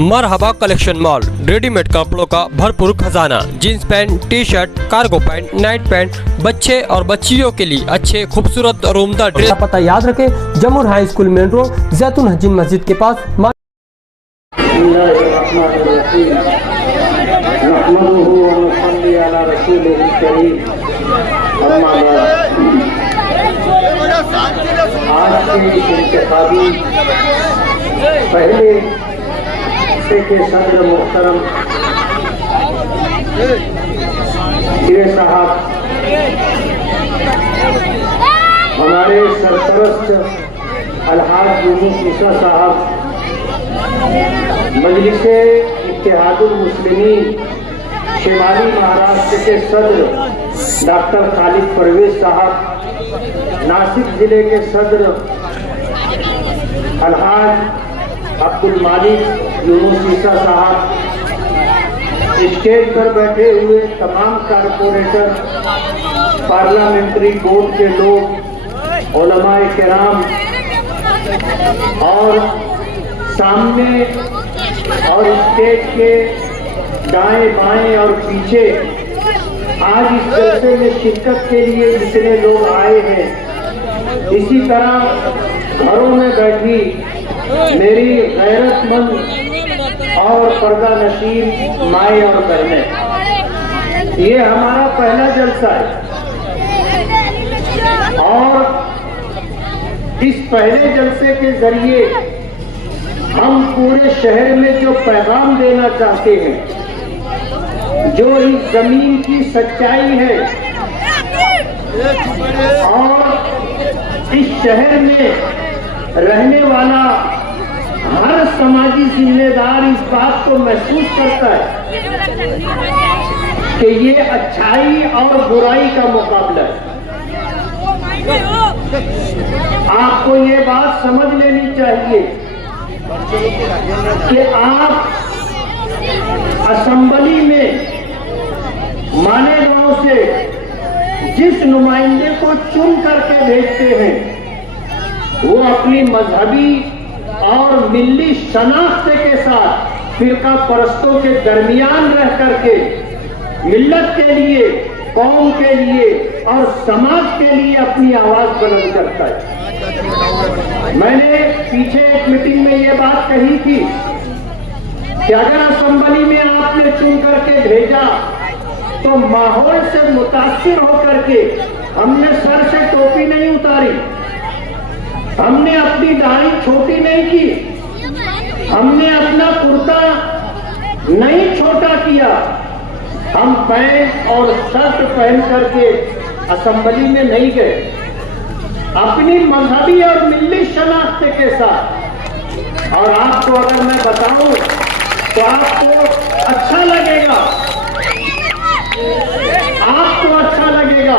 मरहबा collection mall, readymade कपड़ों का भरपूर खजाना, jeans pant, T shirt, cargo pant, night pant, बच्चे और बच्चियों के लिए अच्छे खूबसूरत और उम्दा ड्रेस। पता याद रखें, जमुर हाई स्कूल मेन रोड, जैतून हजीन मस्जिद के पास। पहले के सदर मोहतरम गिरे साहब, हमारे सरपरस्त अलहाज यूनुस ईसा साहब, मजलिसे इत्तेहादुल मुस्लिमीन शिमाली महाराष्ट्र के सदर डॉक्टर खालिद परवेज साहब, नासिक जिले के सदर अलहाज अब्दुल मालिक यूनुस ईसा साहब, स्टेज पर बैठे हुए तमाम कारपोरेटर, पार्लियामेंट्री बोर्ड के लोग, उलमाए किराम, और सामने और स्टेज के दाएं बाएं और पीछे आज इस जलसे में शिरकत के लिए जितने लोग आए हैं, इसी तरह घरों में बैठी मेरी गैरतमंद और पर्दा नशीन माए और बहनें, ये हमारा पहला जलसा है और इस पहले जलसे के जरिए हम पूरे शहर में जो पैगाम देना चाहते हैं, जो इस जमीन की सच्चाई है और इस शहर में रहने वाला हर समाजी जिम्मेदार इस बात को महसूस करता है कि ये अच्छाई और बुराई का मुकाबला है। आपको ये बात समझ लेनी चाहिए कि आप असेंबली में मालेगांव से जिस नुमाइंदे को चुन करके भेजते हैं, वो अपनी मजहबी और मिल्ली शनाख्त के साथ फिरका परस्तों के दरमियान रह करके मिल्लत के लिए, कौम के लिए और समाज के लिए अपनी आवाज बुलंद करता है। मैंने पीछे एक मीटिंग में ये बात कही थी कि अगर असेंबली में आपने चुन करके भेजा तो माहौल से मुतासिर होकर के हमने सर से टोपी नहीं उतारी, हमने अपनी दाढ़ी छोटी नहीं की, हमने अपना कुर्ता नहीं छोटा किया, हम पैंट और शर्ट पहन करके असेंबली में नहीं गए, अपनी मजहबी और मिल्ली शनाख्त के साथ। और आपको अगर मैं बताऊं तो आपको अच्छा लगेगा, आपको अच्छा लगेगा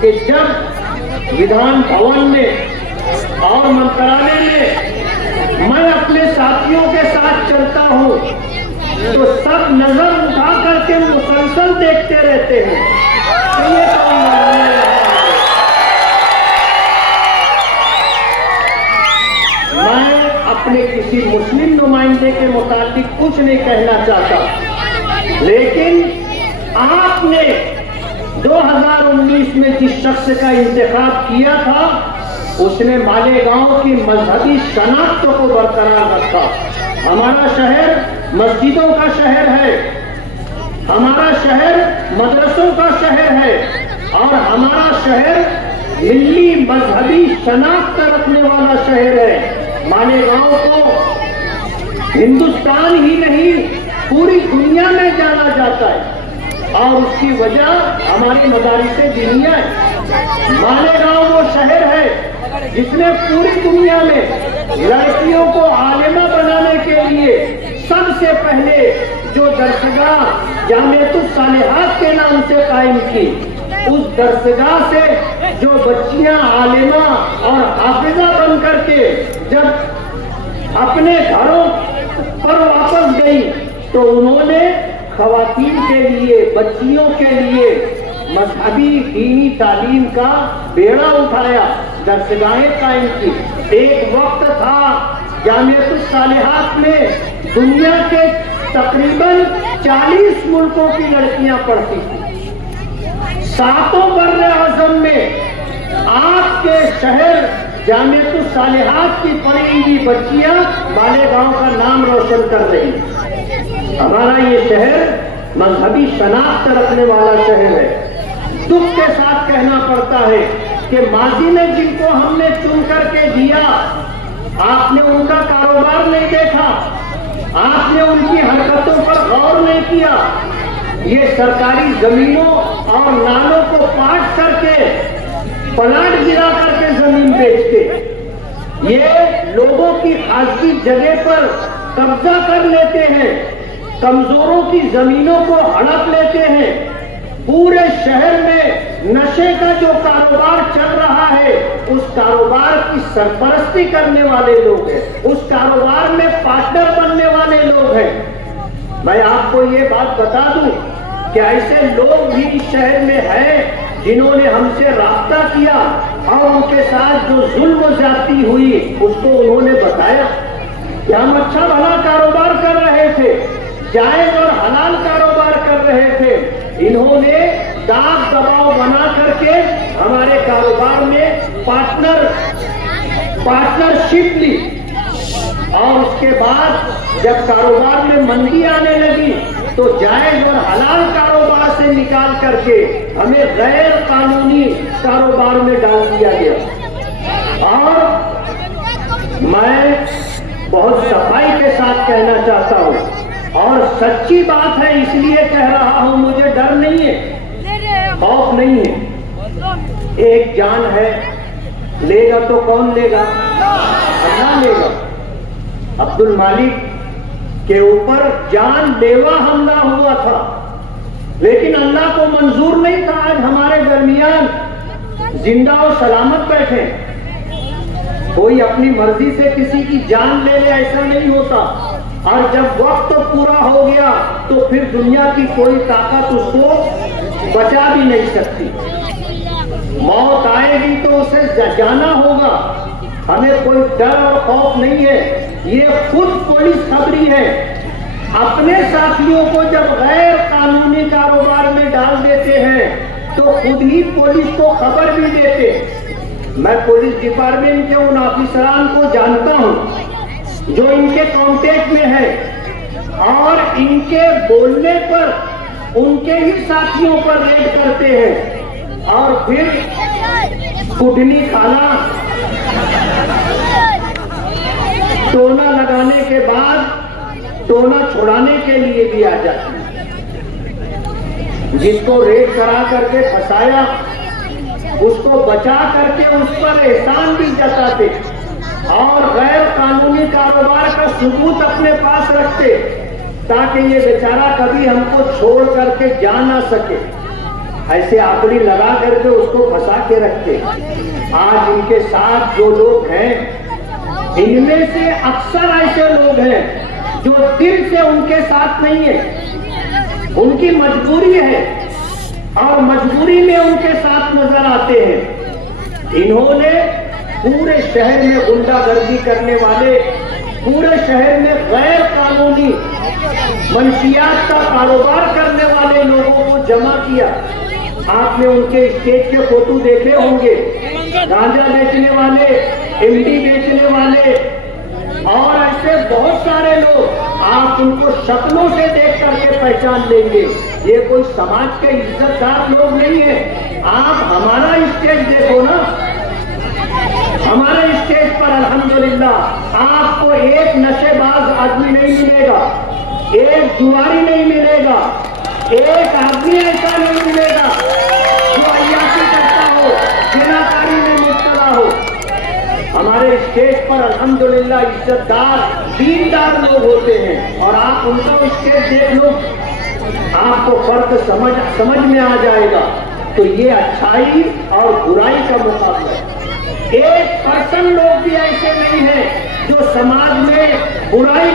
कि जब विधान भवन में और मंत्रालय में मैं अपने साथियों के साथ चलता हूं तो सब नजर उठा करके मुसलसल देखते रहते हैं तो ये कौन बनाने लगा है। मैं अपने किसी मुस्लिम नुमाइंदे के मुताबिक कुछ नहीं कहना चाहता, लेकिन आपने 2019 में जिस शख्स का इंतखाब किया था उसने मालेगांव की मजहबी शनाख्त को बरकरार रखा। हमारा शहर मस्जिदों का शहर है, हमारा शहर मदरसों का शहर है और हमारा शहर मिल्ली मजहबी शनाख्त रखने वाला शहर है। मालेगांव को हिंदुस्तान ही नहीं पूरी दुनिया में जाना जाता है और उसकी वजह हमारी मदारिसे दीनिया है। मालेगांव वो शहर है जिसने पूरी दुनिया में लड़कियों को आलिमा बनाने के लिए सबसे पहले जो दरसगाह जामियतुस सालिहात के नाम से कायम की, उस दरसगाह से जो बच्चियां आलिमा और हाफिजा बन करके जब अपने घरों पर वापस गई तो उन्होंने खवातीन के लिए, बच्चियों के लिए मजहबी दीनी तालीम का बेड़ा उठाया, दरसगाहें कायम की। एक वक्त था जामियत सालिहात में दुनिया के तकरीबन 40 मुल्कों की लड़कियां पढ़ती थी। सातों बर्रे आज़म में आपके शहर जामियत सालिहात की पढ़ी हुई बच्चियां मालेगांव का नाम रोशन कर रही हैं। हमारा ये शहर मजहबी शनाख्त रखने वाला शहर है। दुख के साथ कहना पड़ता है कि माजी में जिनको हमने चुन करके दिया, आपने उनका कारोबार नहीं देखा, आपने उनकी हरकतों पर गौर नहीं किया। ये सरकारी जमीनों और नालों को पाट करके, प्लाट गिरा करके जमीन बेचते, ये लोगों की खासगी जगह पर कब्जा कर लेते हैं, कमजोरों की जमीनों को हड़प लेते हैं। पूरे शहर में नशे का जो कारोबार चल रहा है, उस कारोबार की सरपरस्ती करने वाले लोग हैं, उस कारोबार में पार्टनर बनने वाले लोग हैं। मैं आपको ये बात बता दूं कि ऐसे लोग भी इस शहर में हैं जिन्होंने हमसे राब्ता किया और उनके साथ जो जुल्म ज्यादती हुई उसको उन्होंने बताया कि हम अच्छा भला कारोबार कर रहे थे, जायज और हलाल कारोबार कर रहे थे। इन्होंने दाब दबाव बना करके हमारे कारोबार में पार्टनरशिप ली और उसके बाद जब कारोबार में मंदी आने लगी तो जायज और हलाल कारोबार से निकाल करके हमें गैर कानूनी कारोबार में डाल दिया गया। और मैं बहुत सफाई के साथ कहना चाहता हूँ और सच्ची बात है इसलिए कह रहा हूं, मुझे डर नहीं है, खौफ नहीं है। एक जान है, लेगा तो कौन लेगा? अल्लाह लेगा। अब्दुल मालिक के ऊपर जानलेवा हमला हुआ था, लेकिन अल्लाह को मंजूर नहीं था आज हमारे दरमियान जिंदा और सलामत बैठे। कोई अपनी मर्जी से किसी की जान ले ले ऐसा नहीं होता, और जब वक्त तो पूरा हो गया तो फिर दुनिया की कोई ताकत उसको बचा भी नहीं सकती। मौत आएगी तो उसे जाना होगा, हमें कोई डर और खौफ नहीं है। ये खुद पुलिस खबरी है, अपने साथियों को जब गैर कानूनी कारोबार में डाल देते हैं तो खुद ही पुलिस को खबर भी देते। मैं पुलिस डिपार्टमेंट के उन ऑफिसरान को जानता हूं जो इनके कांटेक्ट में है, और इनके बोलने पर उनके ही साथियों पर रेड करते हैं और फिर कुटनी खाना टोना लगाने के बाद टोना छुड़ाने के लिए भी आ जाती है। जिसको रेड करा करके फंसाया उसको बचा करके उस पर एहसान भी जताते और गैर कानूनी कारोबार का सबूत अपने पास रखते ताकि ये बेचारा कभी हमको छोड़ करके जा ना सके। ऐसे आकड़ी लगा करके उसको फंसा के रखते। आज इनके साथ जो लोग हैं, इनमें से अक्सर ऐसे लोग हैं जो दिल से उनके साथ नहीं है, उनकी मजबूरी है और मजबूरी में उनके साथ नजर आते हैं। इन्होंने पूरे शहर में गुंडागर्दी करने वाले, पूरे शहर में गैर कानूनी मंशियात का कारोबार करने वाले लोगों को जमा किया। आपने उनके स्टेज के फोटो देखे होंगे, गांजा बेचने वाले, एमडी बेचने वाले और ऐसे बहुत सारे लोग। आप उनको शक्लों से देख करके पहचान लेंगे, ये कोई समाज के इज्जतदार लोग नहीं है। आप हमारा स्टेज देखो ना, हमारे स्टेज पर अल्हम्दुलिल्लाह आपको एक नशेबाज आदमी नहीं मिलेगा, एक जुआरी नहीं मिलेगा, एक आदमी ऐसा नहीं मिलेगा जो अय्याशी करता हो, जिनाकारी में मुब्तला हो। हमारे स्टेज पर अल्हम्दुलिल्लाह इज्जतदार, दीनदार लोग होते हैं और आप उनका स्टेज देख लो, आपको फर्क समझ में आ जाएगा। तो ये अच्छाई और बुराई का मुकाबला है। 1% लोग भी ऐसे नहीं हैं जो समाज में बुराई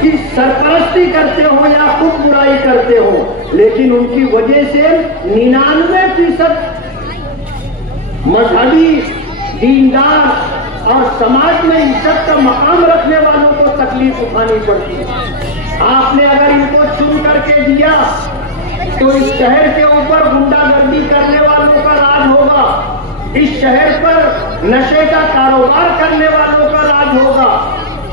की सरपरस्ती करते हो या खुद बुराई करते हो, लेकिन उनकी वजह से 99% मजहबी, दीनदार, और समाज में इज्जत का मकाम रखने वालों को तकलीफ उठानी पड़ती है। आपने अगर इनको चुन करके दिया तो इस शहर के ऊपर गुंडागर्दी करने वालों का राज होगा, इस शहर पर नशे का कारोबार करने वालों का राज होगा,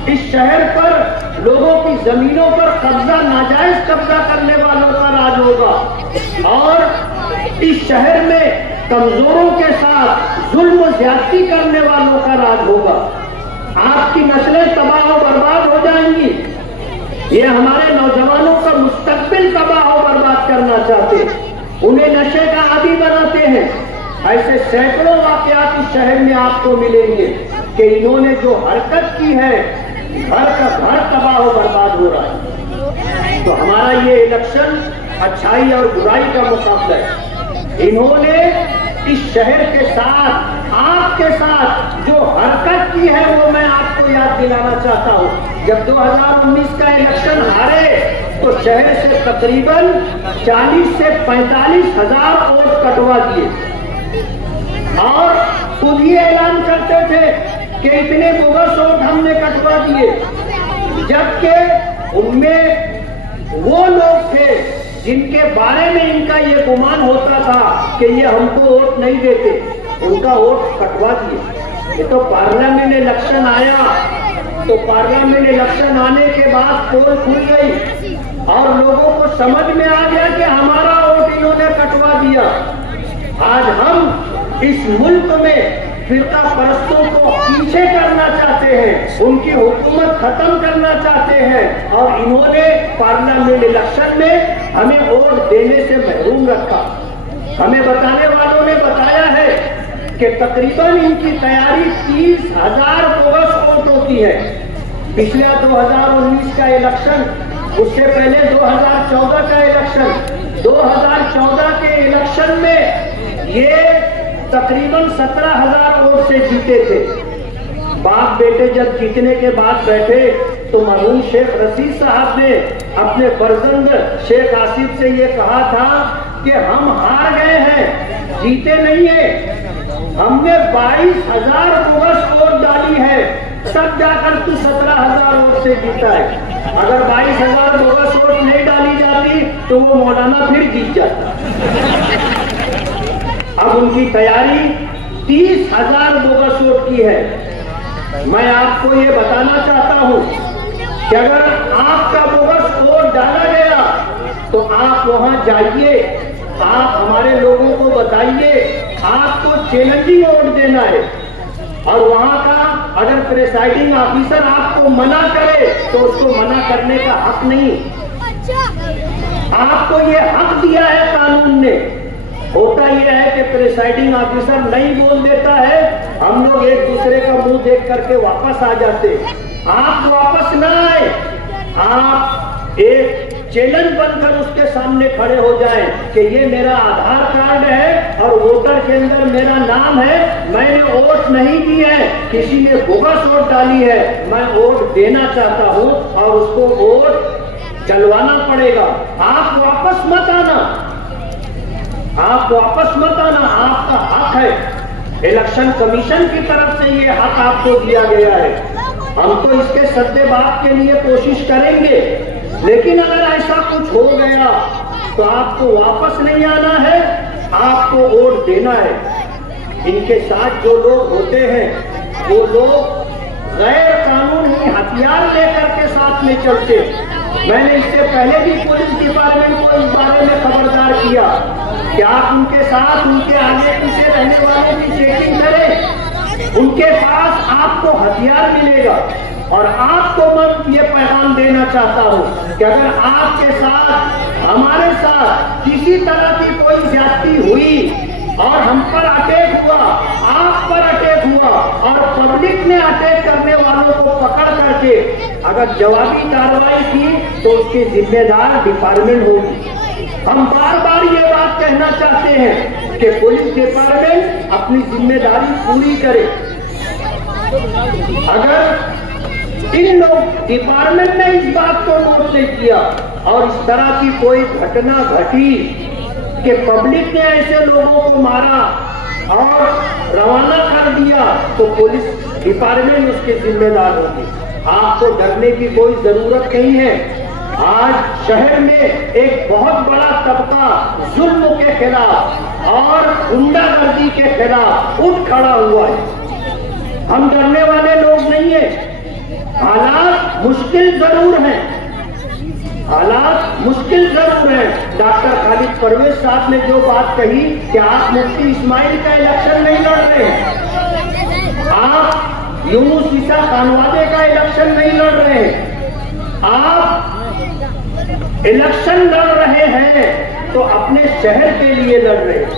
इस शहर पर लोगों की जमीनों पर कब्जा, नाजायज कब्जा करने वालों का राज होगा, और इस शहर में कमजोरों के साथ जुल्म ज्यादती करने वालों का राज होगा। आपकी नस्लें तबाह और बर्बाद हो जाएंगी। ये हमारे नौजवानों का मुस्तकबिल तबाह और बर्बाद करना चाहते हैं, उन्हें नशे का आदी बनाते हैं। ऐसे सैकड़ों वाकयात इस शहर में आपको मिलेंगे कि इन्होंने जो हरकत की है, घर का घर तबाह और बर्बाद हो रहा है। तो हमारा ये इलेक्शन अच्छाई और बुराई का मुकाबला है। इन्होंने इस शहर के साथ, आपके साथ जो हरकत की है वो मैं आपको याद दिलाना चाहता हूँ। जब 2019 का इलेक्शन हारे तो शहर से तकरीबन 40 से 45 हजार वोट कटवा दिए और खुद ही ऐलान करते थे कि इतने बोगस वोट हमने कटवा दिए, जबकि उनमें वो लोग थे जिनके बारे में इनका ये गुमान होता था कि ये हमको वोट नहीं देते, उनका वोट कटवा दिए। ये तो पार्लियामेंट इलेक्शन आया, तो पार्लियामेंट इलेक्शन आने के बाद पोल खुल गई और लोगों को समझ में आ गया कि हमारा वोट इन्होंने कटवा दिया। आज हम इस मुल्क में फिरका परस्तों को पीछे करना चाहते हैं, उनकी हुकूमत खत्म करना चाहते हैं, और इन्होंने पार्लियामेंट इलेक्शन में हमें वोट देने से महरूम रखा। हमें बताने वालों ने बताया है कि तकरीबन इनकी तैयारी 30,000 बोगस वोट होती है। पिछला 2019 का इलेक्शन, उससे पहले 2014 का इलेक्शन, 2014 के इलेक्शन में ये तकरीबन 17,000 वोट से जीते थे। बाप बेटे जब जीतने के बाद बैठे तो मरहूम शेख रशीद साहब ने अपने फर्जंद शेख आसिफ से ये कहा था कि हम हार गए हैं, जीते नहीं है, हमने 22,000 बोगस वोट डाली है, तब जाकर तू 17,000 वोट से जीता है। अगर 22,000 बोगस वोट नहीं डाली जाती तो वो मौलाना फिर जीत जाता। अब उनकी तैयारी 30,000 बोगस वोट की है। मैं आपको ये बताना चाहता हूं कि अगर आपका बोगस वोट डाला गया तो आप वहां जाइए, आप हमारे लोगों को बताइए, आपको चैलेंजिंग वोट देना है, और वहां का अगर प्रिसाइडिंग ऑफिसर आपको मना करे तो उसको मना करने का हक नहीं। आपको ये हक दिया है कानून ने। होता यह है कि प्रिसाइडिंग ऑफिसर नहीं बोल देता है, हम लोग एक दूसरे का मुंह देख करके वापस आ जाते। आप वापस ना आए, आप एक चैलेंज बनकर उसके सामने खड़े हो जाएं कि ये मेरा आधार कार्ड है और वोटर के अंदर मेरा नाम है, मैंने वोट नहीं दी है, किसी ने बोगस वोट डाली है, मैं वोट देना चाहता हूं और उसको वोट चलवाना पड़ेगा। आप वापस मत आना, आप वापस मत आना, आपका हक है। इलेक्शन कमीशन की तरफ से ये हक आपको दिया गया है। हम तो इसके सद्देबात के लिए कोशिश करेंगे, लेकिन अगर ऐसा कुछ हो गया तो आपको वापस नहीं आना है, आपको वोट देना है। इनके साथ जो लोग होते हैं वो लोग गैर कानूनी हथियार लेकर के साथ में चलते। मैंने इससे पहले भी पुलिस डिपार्टमेंट को इस बारे में खबरदार किया कि आप उनके साथ, उनके आगे पीछे रहने वालों की चेकिंग करें, उनके पास आपको हथियार मिलेगा। और आपको मैं ये पैगाम देना चाहता हूँ कि अगर आपके साथ, हमारे साथ किसी तरह की कोई ज्यादती हुई और हम पर अटैक हुआ, आप पर अटैक हुआ और पब्लिक ने अटैक करने वालों को पकड़ करके अगर जवाबी कार्रवाई की तो उसकी जिम्मेदार डिपार्टमेंट होगी। हम बार बार ये बात कहना चाहते हैं कि पुलिस डिपार्टमेंट अपनी जिम्मेदारी पूरी करे। अगर इन लोग डिपार्टमेंट ने इस बात को नोट नहीं किया और इस तरह की कोई घटना घटी कि पब्लिक ने ऐसे लोगों को मारा और रवाना कर दिया, तो पुलिस डिपार्टमेंट उसके जिम्मेदार होंगे। आपको डरने की कोई जरूरत नहीं है। आज शहर में एक बहुत बड़ा तबका जुल्म के खिलाफ और गुंडागर्दी के खिलाफ उठ खड़ा हुआ है। हम डरने वाले लोग नहीं हैं। हालात मुश्किल जरूर हैं, हालात मुश्किल जरूर है। डॉक्टर खालिद परवेज साहब ने जो बात कही कि आप मुफ्ती इस्माइल का इलेक्शन नहीं लड़ रहे हैं, आप यूनुस ईसा खानवादे का इलेक्शन नहीं लड़ रहे हैं, आप इलेक्शन लड़ रहे हैं तो अपने शहर के लिए लड़ रहे हैं,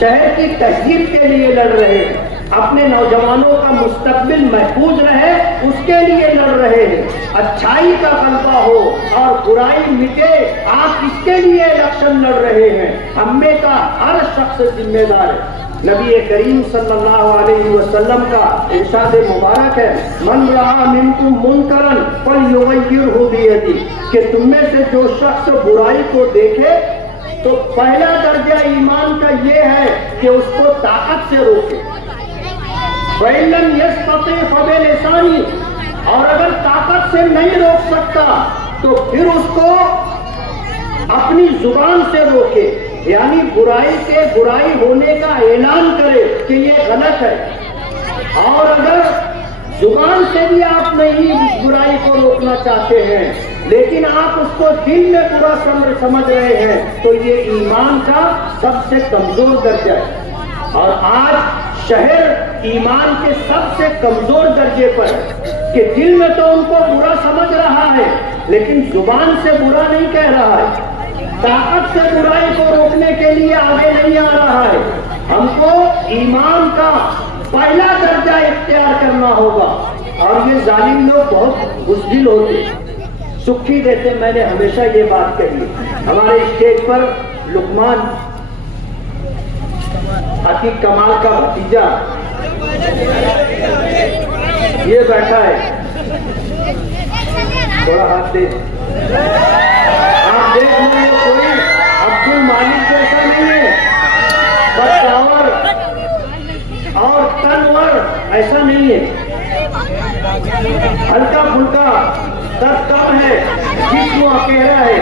शहर की तहजीब के लिए लड़ रहे हैं, अपने नौजवानों का मुस्तकबिल महफूज रहे उसके लिए लड़ रहे हैं। अच्छाई का गलबा हो और बुराई मिटे, आप इसके लिए इलेक्शन लड़ रहे हैं। हम में का हर शख्स जिम्मेदार है। नबी करीम सल्लल्लाहु अलैहि वसल्लम का इरशाद मुबारक है, मन रहा मिनकुम मुनकरन फलयुगय्यिरहु बियदी, कि तुम में से जो शख्स बुराई को देखे तो पहला दर्जा ईमान का ये है कि उसको ताकत से रोके। वैलन यस्तती फबिलिसानी, और अगर ताकत से नहीं रोक सकता तो फिर उसको अपनी जुबान से रोके, यानी बुराई के बुराई होने का ऐलान करे कि ये गलत है। और अगर जुबान से भी आप नहीं बुराई को रोकना चाहते हैं लेकिन आप उसको दिल में बुरा समझ रहे हैं तो ये ईमान का सबसे कमजोर दर्जा है। और आज शहर ईमान के सबसे कमजोर दर्जे पर है कि दिल में तो उनको बुरा समझ रहा है लेकिन जुबान से बुरा नहीं कह रहा है, ताकत से बुराई को रोकने के लिए आगे नहीं आ रहा है। हमको ईमान का पहला दर्जा इख्तियार करना होगा। और ये जालिम लोग बहुत बुज़दिल होते, सुखी देते। मैंने हमेशा ये बात कही। हमारे स्टेज पर लुकमान अतीक कमाल का भतीजा ये बैठा है, थोड़ा हाथ दे। आप देख रहे हो कोई अब्दुल मालिक जैसा नहीं है, बस और तनवर ऐसा नहीं है, हल्का फुल्का कद कम है, जिस्म अकेला है।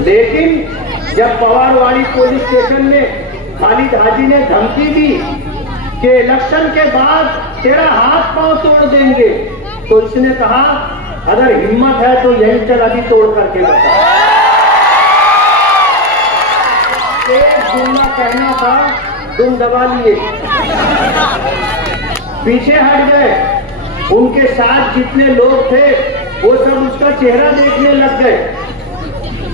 लेकिन जब पवारवाड़ी पुलिस स्टेशन में खालिद हाजी ने धमकी दी कि इलेक्शन के बाद तेरा हाथ पांव तोड़ देंगे, तो इसने कहा अगर हिम्मत है तो यही चल अभी तोड़ करके बता। एक जुमला कहना था, तुम दबा लिए, पीछे हट गए। उनके साथ जितने लोग थे वो सब उसका चेहरा देखने लग गए।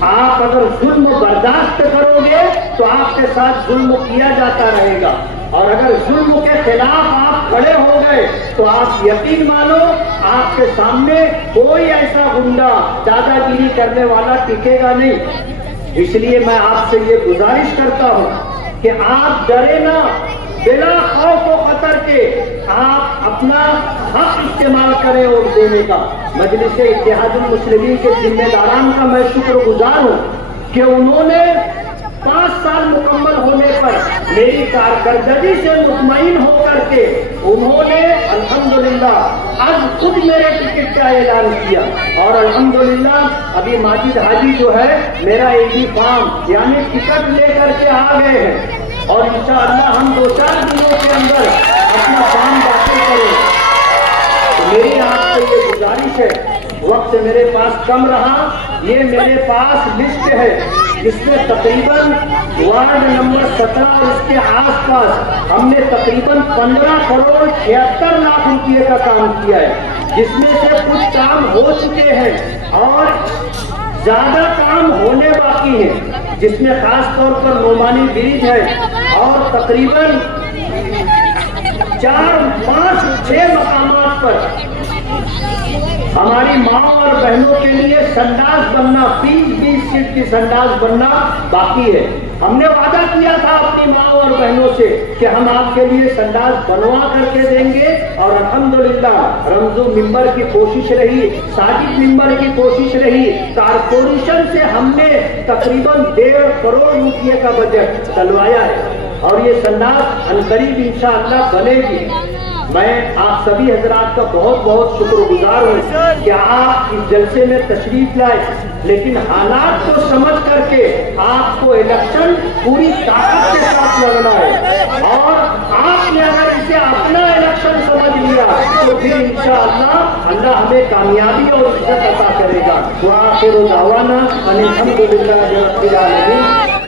आप अगर जुल्म बर्दाश्त करोगे तो आपके साथ जुल्म किया जाता रहेगा, और अगर जुल्म के खिलाफ आप खड़े हो गए तो आप यकीन मानो आपके सामने कोई ऐसा गुंडा दादागिरी करने वाला टिकेगा नहीं। इसलिए मैं आपसे ये गुजारिश करता हूँ कि आप डरे ना, बिना खौफ व खतर के आप अपना हक इस्तेमाल करें वोट देने का। मजलिस इत्तेहादुल मुस्लिमीन के जिम्मेदारान का मैं शुक्रगुजार हूँ कि उन्होंने 5 साल मुकम्मल होने पर मेरी कारकर्दगी से मुतमईन होकर के उन्होंने अल्हम्दुलिल्लाह आज खुद मेरे टिकट का ऐलान किया। और अल्हम्दुलिल्लाह अभी माजिद हाजी जो है मेरा एडी फॉर्म यानी टिकट लेकर के आ गए हैं, और इंशाअल्लाह हम 2-4 दिनों के अंदर अपना फॉर्म दाखिल करें। तो मेरी आपसे ये गुजारिश है, वक्त मेरे पास कम रहा, ये मेरे पास लिस्ट है जिसमें तकरीबन वार्ड नंबर 17 और इसके आसपास हमने तकरीबन 15 करोड़ 76 लाख रुपये का काम किया है, जिसमें से कुछ काम हो चुके हैं और ज्यादा काम होने बाकी है, जिसमें खास तौर पर नोमानी ब्रिज है और तकरीबन 4, 5, 6 मकामात पर हमारी माँ और बहनों के लिए संडास बनना, 20-20 सीट की संडास बनना बाकी है। हमने वादा किया था अपनी माँ और बहनों से कि हम आपके लिए संडास बनवा करके देंगे, और अल्हम्दुलिल्लाह रमजू मिंबर की कोशिश रही, साजिद मिंबर की कोशिश रही, कारपोरेशन से हमने तकरीबन 1.5 करोड़ रुपये का बजट चलवाया है, और ये संडास अनकरीब इंशाअल्लाह बनेगी। میں آپ سبھی حضرات کا بہت بہت شکر گزار ہوں کہ آپ اس جلسے میں تشریف لائے، لیکن حالات کو سمجھ کر کے آپ کو الیکشن پوری طاقت کے ساتھ لڑنا ہے، اور آپ نے اگر اسے اپنا الیکشن سمجھ لیا تو پھر انشاءاللہ اللہ ہمیں کامیابی اور عزت عطا کرے گا۔ وآخر دعوانا ان الحمد للہ رب العالمین۔